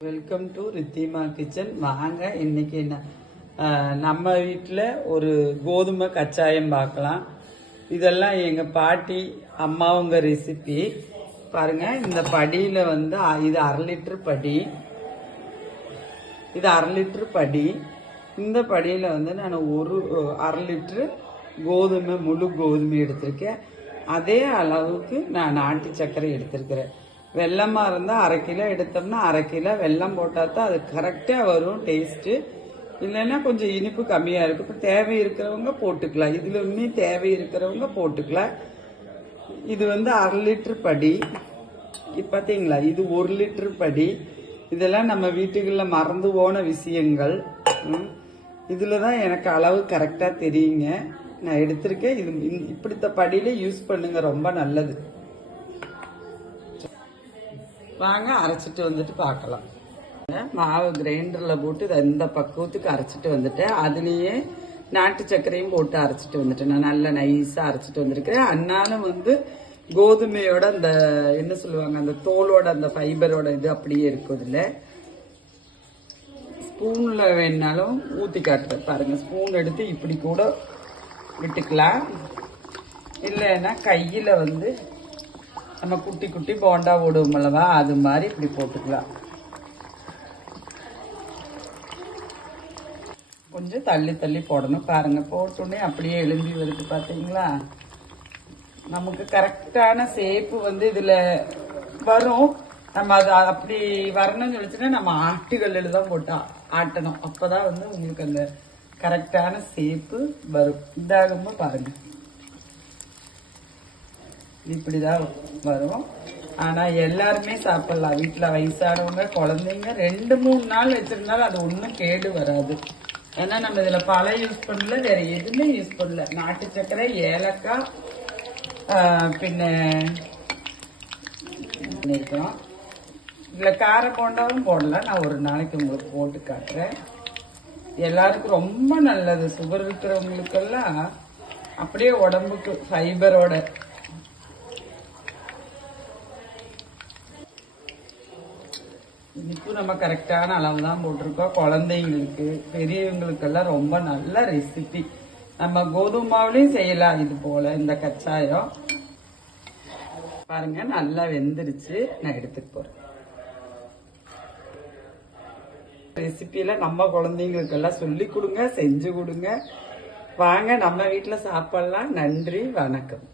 Welcome to Ridhima kitchen. வாங்க இன்னைக்கு நம்ம வீட்டில் ஒரு கோதுமை கச்சாயம் பார்க்கலாம். இதெல்லாம் எங்கள் பாட்டி அம்மாவுங்க ரெசிபி. பாருங்க, இந்த படியில் வந்து இது 1/2 லிட்டர் படி. இது 1/2 லிட்டர் படி. இந்த படியில் வந்து நான் ஒரு 1/2 லிட்டரு கோதுமை, முழு கோதுமை எடுத்திருக்கேன். அதே அளவுக்கு நான் நாட்டு சர்க்கரை எடுத்திருக்கிறேன். வெள்ளமாக இருந்தால் 1/2 கிலோ எடுத்தோம்னா 1/2 கிலோ வெல்லம் போட்டால் தான் அது கரெக்டாக வரும் டேஸ்ட்டு. இல்லைன்னா கொஞ்சம் இனிப்பு கம்மியாக இருக்கும். இப்போ தேவை இருக்கிறவங்க போட்டுக்கலாம், இதில் இன்னும் தேவை இருக்கிறவங்க போட்டுக்கலாம். இது வந்து 1/2 லிட்டர் படி. பார்த்தீங்களா, இது 1 லிட்டர் படி. இதெல்லாம் நம்ம வீட்டுகளில் மறந்து போன விஷயங்கள். இதில் தான் எனக்கு அளவு கரெக்டாக தெரியுங்க. நான் எடுத்திருக்கேன். இது இப்படித்த படியில் யூஸ் பண்ணுங்க, ரொம்ப நல்லது. வாங்க அரைச்சிட்டு வந்துட்டு பார்க்கலாம். மாவு கிரைண்டரில் போட்டு இதை இந்த பக்குவத்துக்கு அரைச்சிட்டு வந்துட்டேன். அதுலேயே நாட்டு சர்க்கரையும் போட்டு அரைச்சிட்டு வந்துட்டேன். நான் நல்லா நைஸாக அரைச்சிட்டு வந்திருக்கிறேன். அன்னாலும் வந்து கோதுமையோட அந்த என்ன சொல்லுவாங்க, அந்த தோலோட அந்த ஃபைபரோட இது அப்படியே இருக்கும். இதில் ஸ்பூனில் வேணாலும் ஊற்றி காட்டுறேன் பாருங்க. ஸ்பூன் எடுத்து இப்படி கூட விட்டுக்கலாம். இல்லைன்னா கையில் வந்து நம்ம குட்டி குட்டி போண்டா போடுவோம் அல்லவா, அது மாதிரி இப்படி போட்டுக்கலாம். கொஞ்சம் தள்ளி தள்ளி போடணும். பாருங்க, போட்டோடனே அப்படியே எழும்பி வருது பார்த்தீங்களா. நமக்கு கரெக்டான ஷேப்பு வந்து இதில் வரும். நம்ம அது அப்படி வரணும்னு சொல்லிச்சுன்னா நம்ம ஆட்டுகளில் தான் போட்டு ஆட்டணும். அப்போதான் வந்து உங்களுக்கு அந்த கரெக்டான ஷேப்பு வரும். இதாகும்போது பாருங்க, இப்படிதான் வரும். ஆனா எல்லாருமே சாப்பிடலாம். வீட்டுல வயசானவங்க, குழந்தைங்க 2-3 நாள் வச்சிருந்தாலும் அது ஒன்றும் கேடு வராது. ஏன்னா நம்ம இதுல பழம் யூஸ் பண்ணல, வேற எதுவுமே யூஸ் பண்ணல. நாட்டு சர்க்கரை, ஏலக்காய், பின்ன இதுல கார போண்டாவும் போடலாம். நான் ஒரு நாளைக்கு உங்களுக்கு போட்டு காட்டுறேன். எல்லாருக்கும் ரொம்ப நல்லது. சுகர் இருக்கிறவங்களுக்கெல்லாம் அப்படியே உடம்புக்கு ஃபைபரோட. இனிப்பு நம்ம கரெக்டான அளவு தான் போட்டிருக்கோம். குழந்தைங்களுக்கு, பெரியவங்களுக்கெல்லாம் ரொம்ப நல்ல ரெசிபி. நம்ம கோதுமாவிலையும் செய்யலாம் இது போல. இந்த கச்சாயம் பாருங்க, நல்லா வெந்துருச்சு. நான் எடுத்துட்டு போறேன். ரெசிபியில நம்ம குழந்தைங்களுக்கெல்லாம் சொல்லி கொடுங்க, செஞ்சு கொடுங்க. வாங்க நம்ம வீட்டுல சாப்பிடலாம். நன்றி, வணக்கம்.